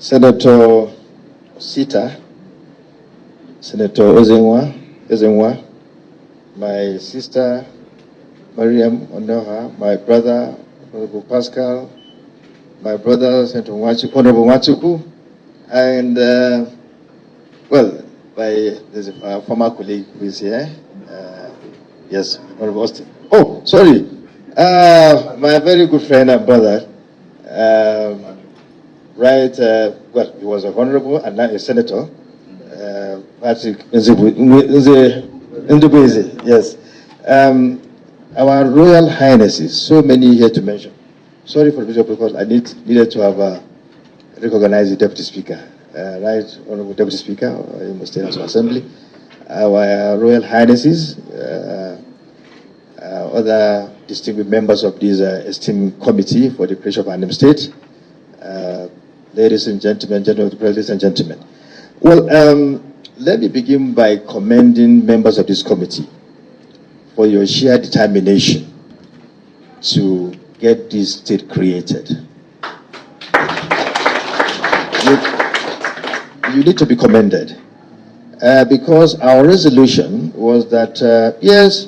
Senator Sita, Senator Ozenwa, my sister Mariam Onoha, my brother Honorable Pascal, my brother Senator Honorable Machuku, and there's a former colleague who is here. Yes, Honorable Austin. Oh, sorry, my very good friend and brother. He was a honorable and now a senator. Patrick Ndubueze, yes. Our Royal Highnesses, so many here to mention. Sorry for the video because I needed to have recognized the Deputy Speaker, right, Honorable Deputy Speaker in the State House of Assembly. Our Royal Highnesses, other distinguished members of this esteemed committee for the creation of Anim State, ladies and gentlemen, ladies and gentlemen. Well, let me begin by commending members of this committee for your sheer determination to get this state created. You need to be commended because our resolution was that, yes,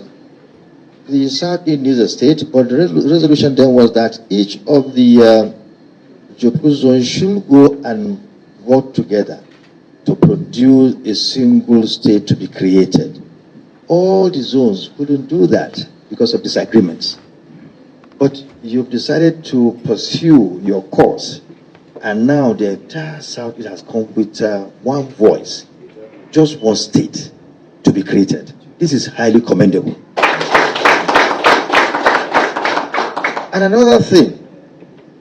the South needs a state, but the resolution then was that each of the Geographical zones should go and work together to produce a single state to be created. All the zones couldn't do that because of disagreements. But you've decided to pursue your course, and now the entire South has come with one voice, just one state to be created. This is highly commendable. And another thing,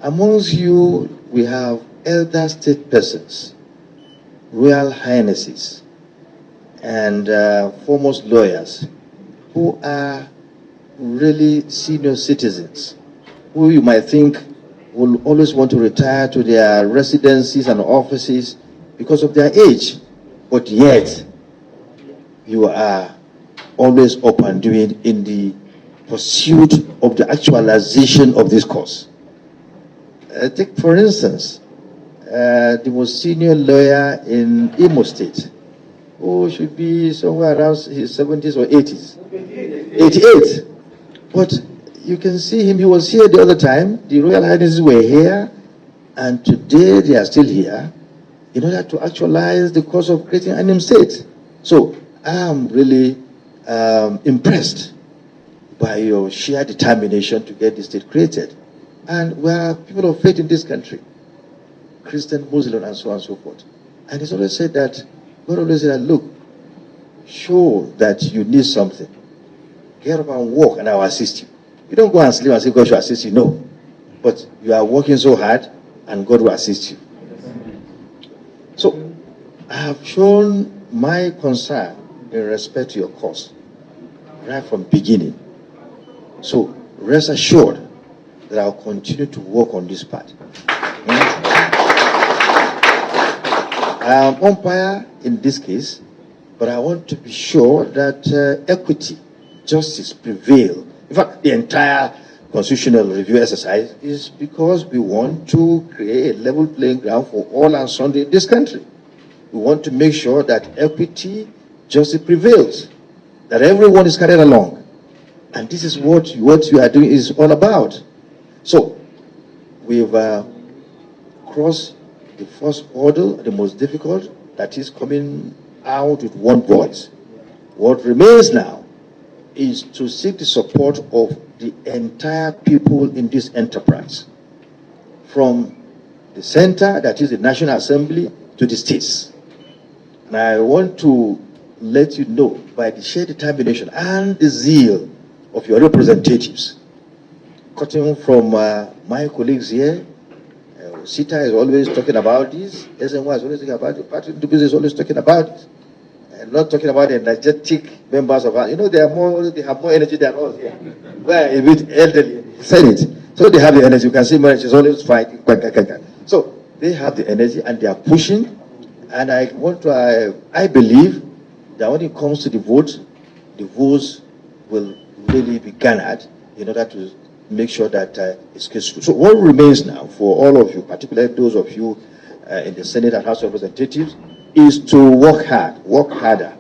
amongst you, we have elder state persons, royal highnesses, and foremost lawyers who are really senior citizens, who you might think will always want to retire to their residencies and offices because of their age, but yet you are always up and doing in the pursuit of the actualization of this cause. Take, for instance, the most senior lawyer in Imo State, who should be somewhere around his 70s or 80s. 88. But you can see him, he was here the other time, the Royal Highnesses were here, and today they are still here in order to actualize the cause of creating Anim State. So I am really impressed by your sheer determination to get this state created. And we are people of faith in this country, Christian, Muslim, and so on and so forth. And it's always said that, God always said, look, show that you need something. Get up and walk and I will assist you. You don't go and sleep and say God should assist you, no. But you are working so hard and God will assist you. So, I have shown my concern in respect to your cause, right from beginning. So, rest assured that I'll continue to work on this part. I am umpire in this case, but I want to be sure that equity, justice prevail. In fact, the entire constitutional review exercise is because we want to create a level playing ground for all and sundry in this country. We want to make sure that equity, justice prevails, that everyone is carried along. And this is what you are doing is all about. So, we've crossed the first hurdle, the most difficult, that is coming out with one voice. What remains now is to seek the support of the entire people in this enterprise, from the center, that is the National Assembly, to the states. And I want to let you know, by the sheer determination and the zeal of your representatives, cutting from my colleagues here, Sita is always talking about this, SNY is always talking about it, Patrick Ndubueze is always talking about it, and not talking about the energetic members of our, they have more energy than us here. We're a bit elderly, Senate, so they have the energy. You can see Marriage is always fighting. So they have the energy and they are pushing, and I believe that when it comes to the votes will really be garnered in order to make sure that it's successful. So what remains now for all of you, particularly those of you in the Senate and House of Representatives is to work harder,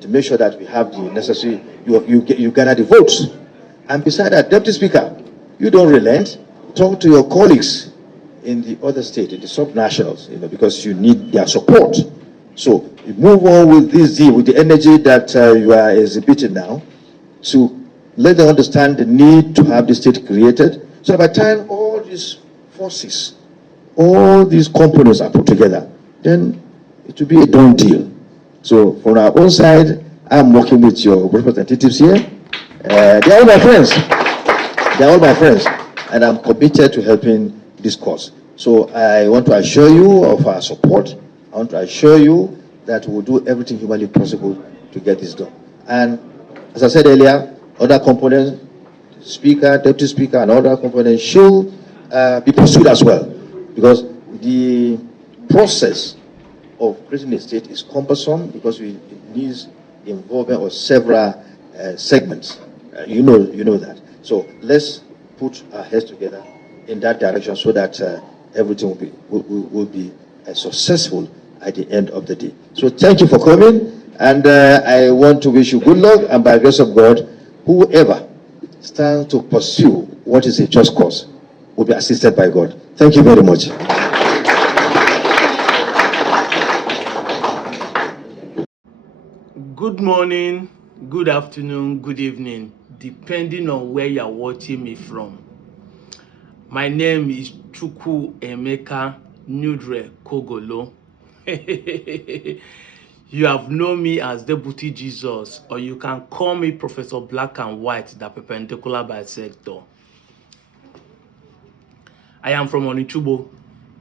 to make sure that we have the necessary, you gather the votes. And beside that, Deputy Speaker, you don't relent. Talk to your colleagues in the other state, in the sub-nationals, because you need their support. So you move on with this deal, with the energy that you are exhibiting now, to let them understand the need to have the state created. So by the time all these forces, all these components are put together, then it will be a done deal. So from our own side, I'm working with your representatives here. They're all my friends. They're all my friends. And I'm committed to helping this cause. So I want to assure you of our support. I want to assure you that we'll do everything humanly possible to get this done. And as I said earlier, other components, Speaker, Deputy Speaker, and other components should be pursued as well. Because the process of creating a state is cumbersome because it needs the involvement of several segments. You know that. So let's put our heads together in that direction so that everything will be successful at the end of the day. So thank you for coming, and I want to wish you good luck, and by the grace of God, whoever stands to pursue what is a just cause will be assisted by God. Thank you very much. Good morning, good afternoon, good evening, depending on where you're watching me from. My name is Chukwu Emeka Nudre Kogolo. You have known me as Deputy Jesus, or you can call me Professor Black and White, the perpendicular bisector. I am from Onichubo,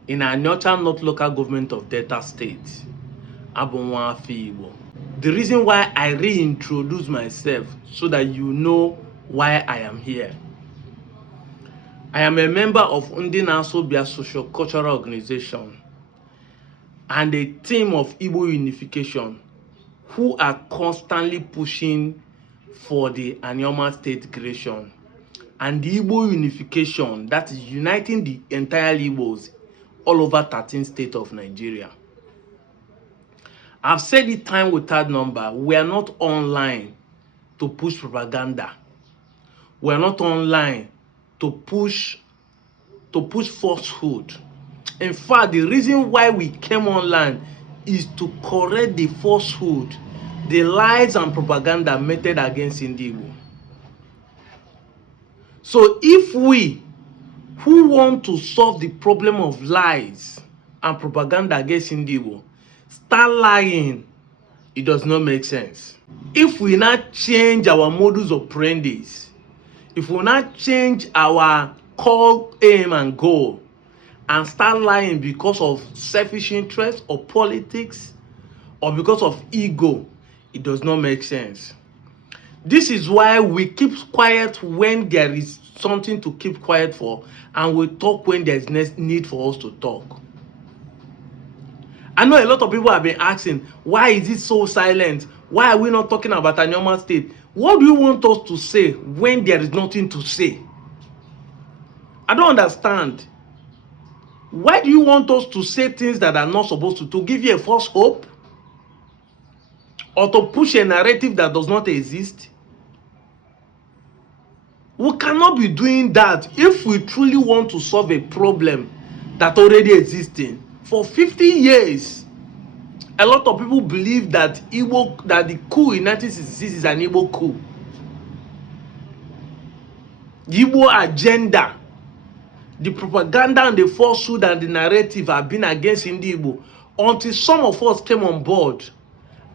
in Anyocha North Local Government of Delta State, Abunwa Igbo. The reason why I reintroduce myself so that you know why I am here. I am a member of Ndinasobia Social Cultural Organization and a team of Igbo unification who are constantly pushing for the Anioma state creation and the Igbo unification, that is uniting the entire Igbos all over 13 states of Nigeria. I've said it time without number, we are not online to push propaganda. We are not online to push falsehood. In fact, the reason why we came online is to correct the falsehood, the lies and propaganda meted against Igbo. So if we who want to solve the problem of lies and propaganda against Igbo start lying, it does not make sense. If we not change our modus operandi, if we not change our call, aim, and goal, and start lying because of selfish interest or politics or because of ego, it does not make sense. This is why we keep quiet when there is something to keep quiet for, and we talk when there is need for us to talk. I know a lot of people have been asking, why is it so silent? Why are we not talking about Anioma State? What do you want us to say when there is nothing to say? I don't understand. Why do you want us to say things that are not supposed to give you a false hope? Or to push a narrative that does not exist? We cannot be doing that if we truly want to solve a problem that already existing. For 50 years, a lot of people believe that the coup in 1966 is an Igbo coup. The Igbo agenda, the propaganda and the falsehood and the narrative have been against Igbo until some of us came on board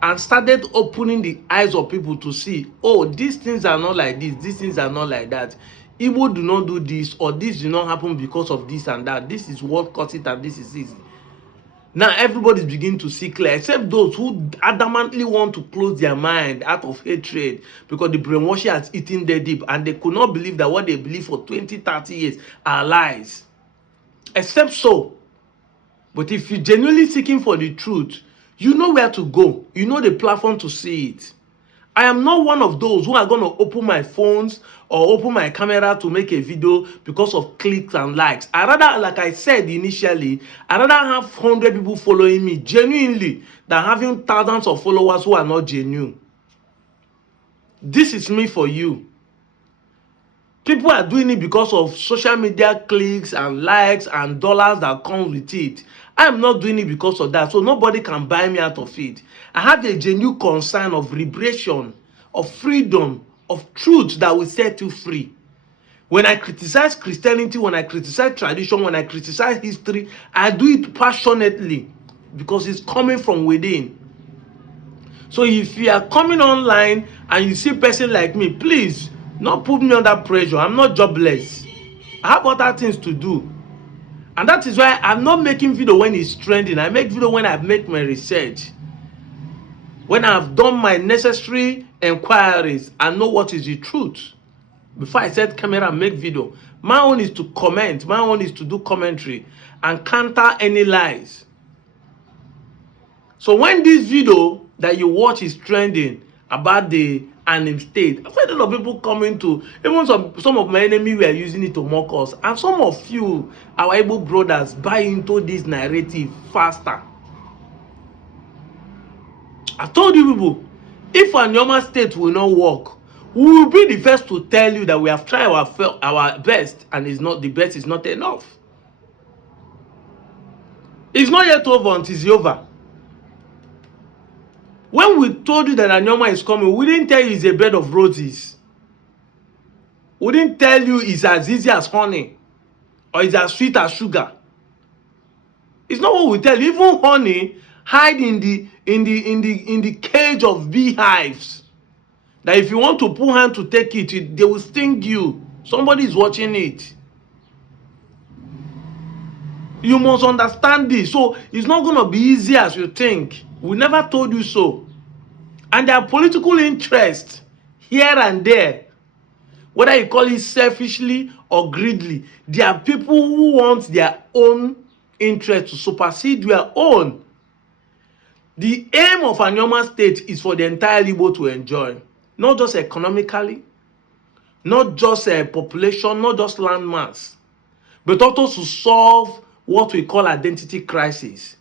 and started opening the eyes of people to see, oh, these things are not like this, these things are not like that. Igbo do not do this, or this do not happen because of this and that. This is what caused it and this is it. Now everybody's beginning to see clear, except those who adamantly want to close their mind out of hatred because the brainwashing has eaten their deep and they could not believe that what they believe for 20, 30 years are lies. Except so. But if you're genuinely seeking for the truth, you know where to go. You know the platform to see it. I am not one of those who are going to open my phones or open my camera to make a video because of clicks and likes. I rather, like I said initially, I rather have 100 people following me genuinely than having thousands of followers who are not genuine. This is me for you. People are doing it because of social media clicks and likes and dollars that come with it. I am not doing it because of that, so nobody can buy me out of it. I have a genuine concern of liberation, of freedom, of truth that will set you free. When I criticize Christianity, when I criticize tradition, when I criticize history, I do it passionately because it's coming from within. So if you are coming online and you see a person like me, please, not put me under pressure. I'm not jobless. I have other things to do. And that is why I'm not making video when it's trending. I make video when I've made my research. When I've done my necessary inquiries and know what is the truth. Before I set camera and make video. My own is to comment. My own is to do commentary and counter any lies. So when this video that you watch is trending about the Anim state, I've heard a lot of people coming to, even some of my enemies were using it to mock us, and some of you, our able brothers, buy into this narrative faster. I told you people, if Anioma state will not work, we will be the first to tell you that we have tried our best, and it's not, the best is not enough. It's not yet over until it's over. When we told you that Anioma is coming, we didn't tell you it's a bed of roses. We didn't tell you it's as easy as honey or it's as sweet as sugar. It's not what we tell you. Even honey hide in the cage of beehives. That if you want to put hand to take it, they will sting you. Somebody is watching it. You must understand this. So it's not going to be easy as you think. We never told you so. And there are political interests here and there. Whether you call it selfishly or greedily. There are people who want their own interest to supersede your own. The aim of Anioma state is for the entire Igbo to enjoy. Not just economically. Not just a population. Not just land mass. But also to solve what we call identity crisis.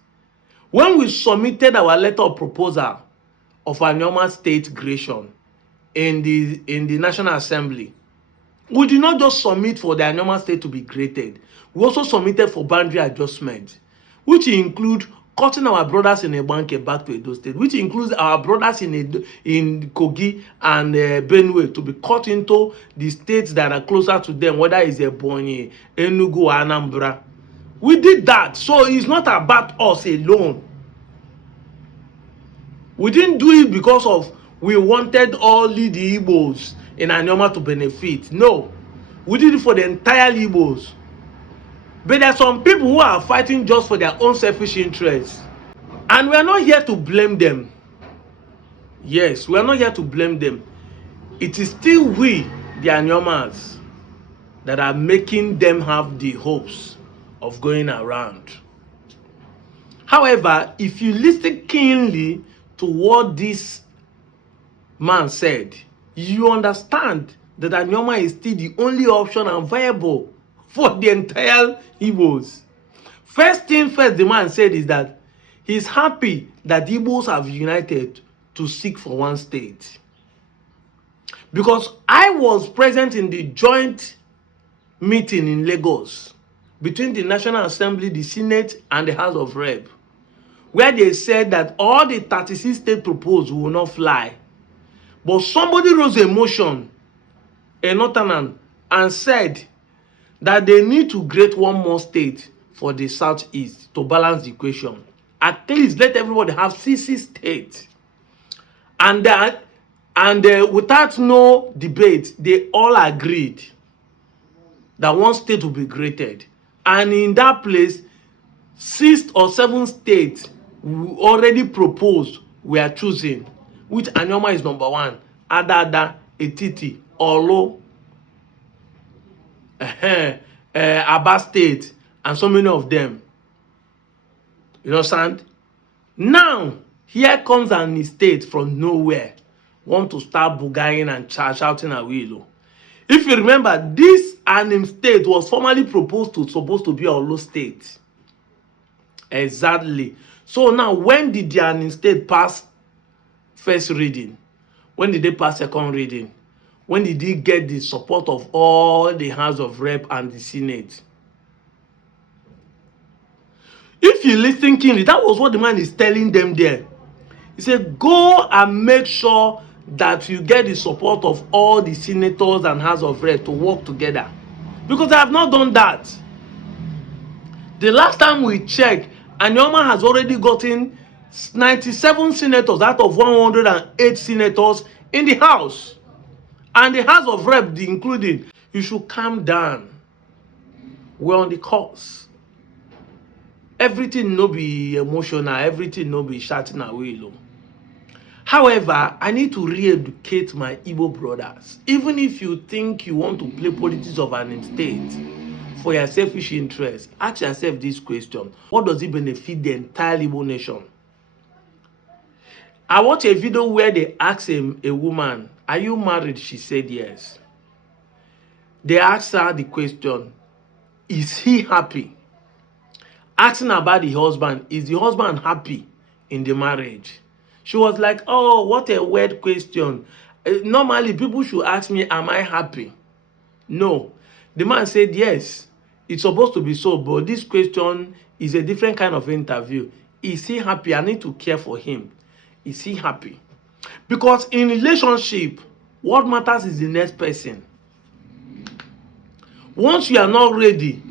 When we submitted our letter of proposal of Anioma state creation in the National Assembly, we did not just submit for the Anioma state to be created. We also submitted for boundary adjustment, which include cutting our brothers in Ebanke back to Edo State, which includes our brothers in Kogi and Benue to be cut into the states that are closer to them, whether it's Ebonyi, Enugu, or Anambra. We did that, so it's not about us alone. We didn't do it because of we wanted all the Igbos in Anioma to benefit. No, we did it for the entire Igbos. But there are some people who are fighting just for their own selfish interests. And we are not here to blame them. Yes, we are not here to blame them. It is still we, the Aniomas, that are making them have the hopes of going around. However, if you listen keenly to what this man said, you understand that Anioma is still the only option and viable for the entire Igbos. First thing first, the man said is that he's happy that Igbos have united to seek for one state. Because I was present in the joint meeting in Lagos between the National Assembly, the Senate, and the House of Rep, where they said that all the 36 states proposed will not fly. But somebody rose a motion, a Northern, and said that they need to create one more state for the Southeast to balance the equation. At least let everybody have 60 states. And without no debate, they all agreed that one state will be created. And in that place, 6 or 7 states already proposed we are choosing, which Anioma is number 1. Adada, Etiti, Olo, Aba State, and so many of them. You understand? Now, here comes an state from nowhere, want to start bugaing and shouting at Willow. If you remember, this Anim state was formally supposed to be Olo state. Exactly. So now, when did the Anim state pass first reading? When did they pass second reading? When did he get the support of all the House of Rep and the Senate? If you listen keenly, that was what the man is telling them there. He said, go and make sure that you get the support of all the senators and House of Rep to work together. Because I have not done that. The last time we checked, Anioma has already gotten 97 senators out of 108 senators in the House. And the House of Rep including. You should calm down. We're on the course. Everything no be emotional, everything no be shouting away low. However, I need to re-educate my Igbo brothers. Even if you think you want to play politics of an state for your selfish interest, ask yourself this question. What does it benefit the entire Igbo nation? I watched a video where they asked a woman, are you married? She said yes. They asked her the question, is he happy? Asking about the husband, is the husband happy in the marriage? She was like, oh, what a weird question. Normally, people should ask me, am I happy? No. The man said, yes, it's supposed to be so, but this question is a different kind of interview. Is he happy? I need to care for him. Is he happy? Because in relationship, what matters is the next person. Once you are not ready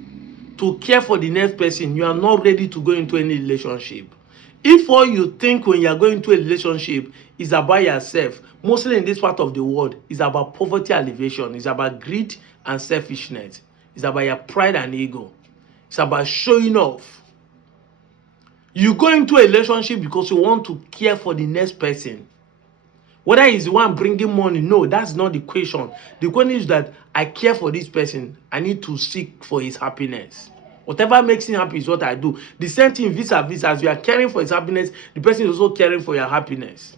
to care for the next person, you are not ready to go into any relationship. If all you think when you are going into a relationship is about yourself, mostly in this part of the world, is about poverty alleviation, it's about greed and selfishness, it's about your pride and ego, it's about showing off. You go into a relationship because you want to care for the next person. Whether he's the one bringing money, no, that's not the question. The question is that I care for this person. I need to seek for his happiness. Whatever makes him happy is what I do. The same thing vis-a-vis, as you are caring for his happiness, the person is also caring for your happiness.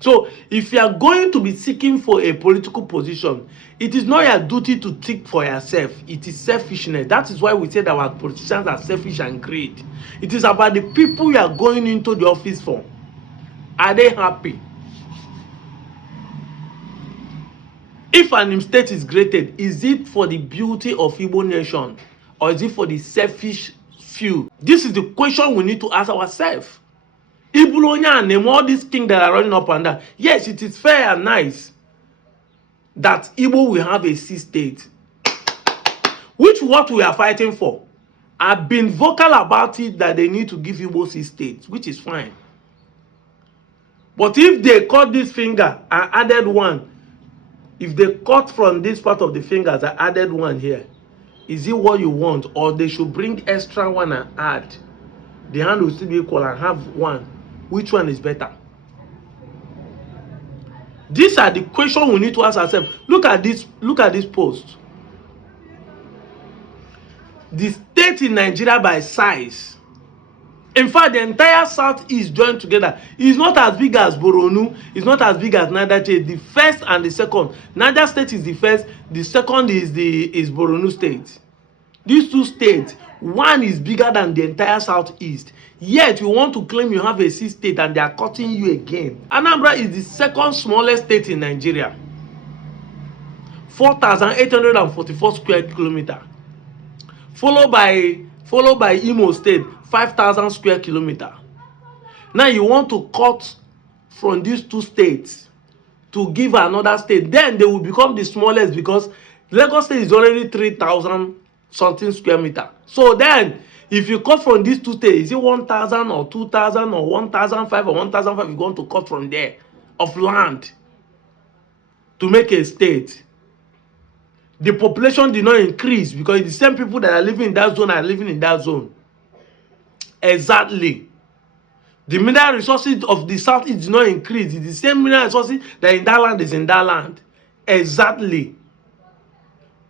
So, if you are going to be seeking for a political position, it is not your duty to seek for yourself. It is selfishness. That is why we say that our politicians are selfish and greed. It is about the people you are going into the office for. Are they happy? If an state is created, is it for the beauty of Igbo nation or is it for the selfish few? This is the question we need to ask ourselves. Ibulonya and all these kings that are running up and down. Yes, it is fair and nice that Igbo will have a C-state, which what we are fighting for. I've been vocal about it that they need to give Igbo C-state, which is fine. But if they cut this finger and added one, if they cut from this part of the fingers and added one here, is it what you want? Or they should bring extra one and add? The hand will still be equal and have one. Which one is better? These are the questions we need to ask ourselves. Look at this post. The state in Nigeria by size. In fact, the entire southeast joined together. It's not as big as Boronu. It's not as big as Niger State. The first and the second. Niger State is the first. The second is Boronu State. These two states, one is bigger than the entire southeast. Yet you want to claim you have a C-state and they are cutting you again. Anambra is the second smallest state in Nigeria. 4,844 square kilometers. Followed by Imo State, 5,000 square kilometers. Now you want to cut from these two states to give another state. Then they will become the smallest because Lagos State is already 3,000 something square meter. So then, if you cut from these two states, is it 1,000 or 2,000 or 1,005 or 1,005 you're going to cut from there of land to make a state? The population did not increase because the same people that are living in that zone are living in that zone. Exactly. The mineral resources of the south did not increase. It's the same mineral resources that in that land is in that land. Exactly.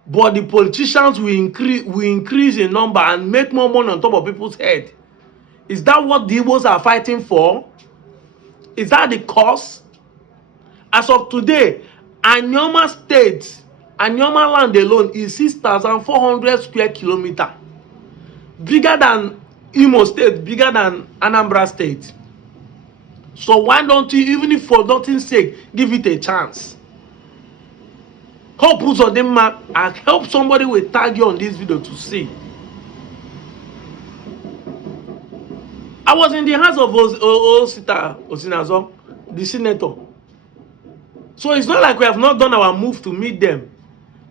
But the politicians will increase in number and make more money on top of people's head. Is that what the Igbos are fighting for? Is that the cause? As of today, Anioma State, Anioma land alone is 6,400 square kilometer. Bigger than Imo State, bigger than Anambra State. So why don't you, even if for nothing's sake, give it a chance? Hope Uzodinma, I help somebody will tag you on this video to see. I was in the hands of Osita Osinazo, the senator. So it's not like we have not done our move to meet them.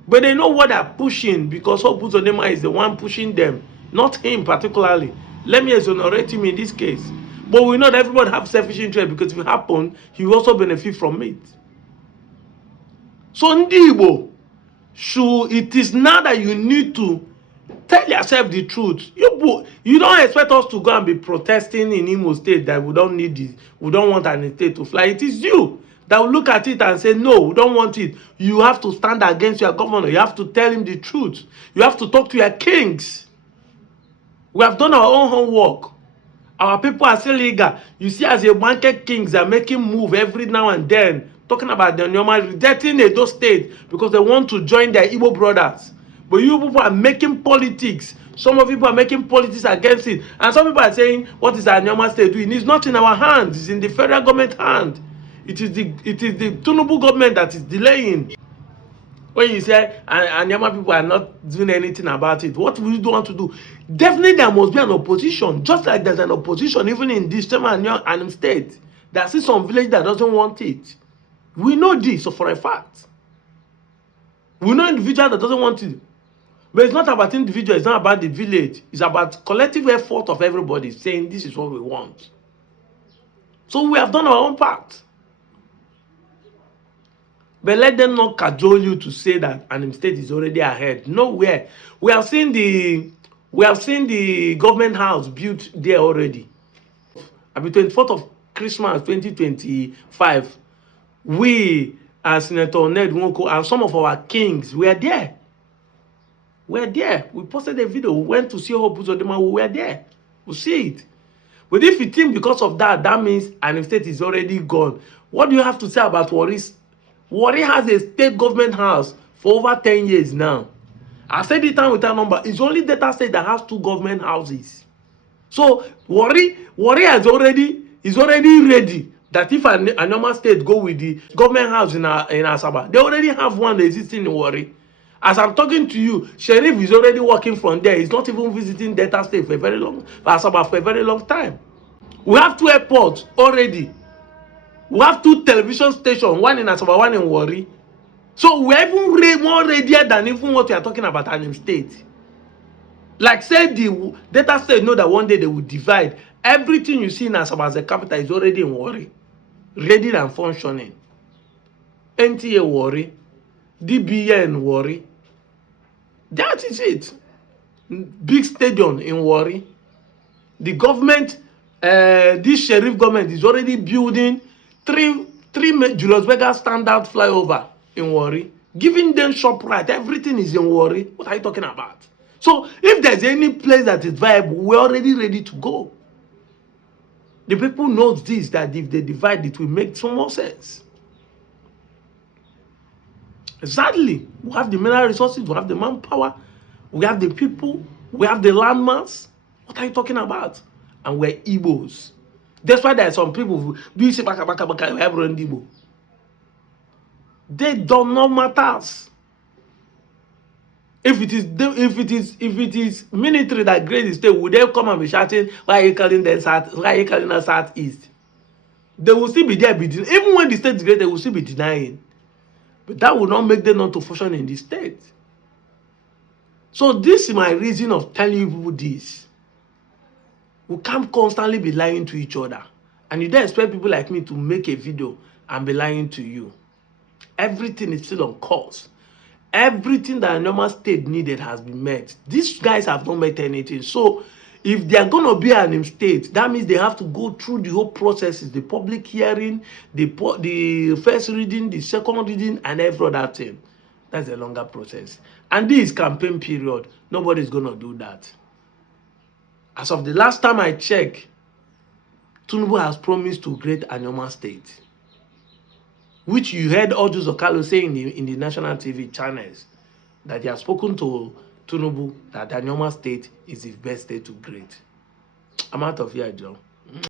But they know what they're pushing because Hope Uzodinma is the one pushing them, not him particularly. Let me exonerate him in this case. But we know that everybody has selfish interest because if it happens, he will also benefit from it. So Ndibo, it is now that you need to tell yourself the truth. You don't expect us to go and be protesting in Imo State that we don't need this, we don't want an state to fly. It is you that will look at it and say, no, we don't want it. You have to stand against your governor. You have to tell him the truth. You have to talk to your kings. We have done our own homework. Our people are still eager. You see, as a market kings are making move every now and then, talking about the Anioma rejecting Edo State because they want to join their Igbo brothers. But you people are making politics. Some of you are making politics against it. And some people are saying, what is the Anioma State doing? It's not in our hands. It's in the federal government hand. It is the Tinubu government that is delaying. When you say Anioma people are not doing anything about it, what will you want to do? Definitely there must be an opposition, just like there's an opposition even in this same Anim state. There's still some village that doesn't want it. We know this for a fact. We know individual that doesn't want it. But it's not about individual, it's not about the village. It's about collective effort of everybody saying this is what we want. So we have done our own part. But let them not cajole you to say that Anim State is already ahead. Nowhere. We have seen the government house built there already. On the 24th of Christmas 2025, we as Senator Ned Nwoko and some of our kings were there. We were there. We posted a video. We went to see Hope Uzodinma. We were there. We see it. But if you think because of that, that means Anim State is already gone. What do you have to say about Warri's? Warri has a state government house for over 10 years now. I said it time with that number. It's only Delta State that has 2 government houses. So Warri is already ready that if Anioma State go with the government house in Asaba, they already have one existing in Warri. As I'm talking to you, Sheriff is already working from there. He's not even visiting Delta State for Asaba for a very long time. We have 2 airports already. We have 2 television stations, one in Asaba, one in Warri. So we're even more readier than even what we are talking about Anim State. Like say the Delta State know that one day they will divide. Everything you see in Asaba as a capital is already in Warri, ready and functioning. NTA Warri, DBN Warri. That is it. Big stadium in Warri. The government, this sheriff government is already building 3 Julius Berger standard flyover in Warri, giving them shop right. Everything is in Warri. What are you talking about? So if there's any place that is viable, we're already ready to go. The people know this, that if they divide, it will make some more sense. Exactly. We have the mineral resources, we have the manpower, we have the people, we have the landmass. What are you talking about? And we're Igbos. That's why there are some people who do say baka Igbo. They do not matter. If it is military that grade the state, would they come and be shouting, why are you calling them south? Why are you calling us southeast? They will still be there, even when the state is great, they will still be denying. But that will not make them not to function in the state. So this is my reason of telling you people this. We can't constantly be lying to each other. And you don't expect people like me to make a video and be lying to you. Everything is still on course. Everything that Anioma State needed has been met. These guys have not met anything. So if they are going to be an Anim State, that means they have to go through the whole processes, the public hearing, the first reading, the second reading, and every other thing. That's a longer process. And this campaign period, nobody's going to do that. As of the last time I checked, Tinubu has promised to create Anioma State. which you heard Odu Zokalo saying in the national TV channels, that he has spoken to Tinubu that Anioma state is the best state to grade. I'm out of here, John.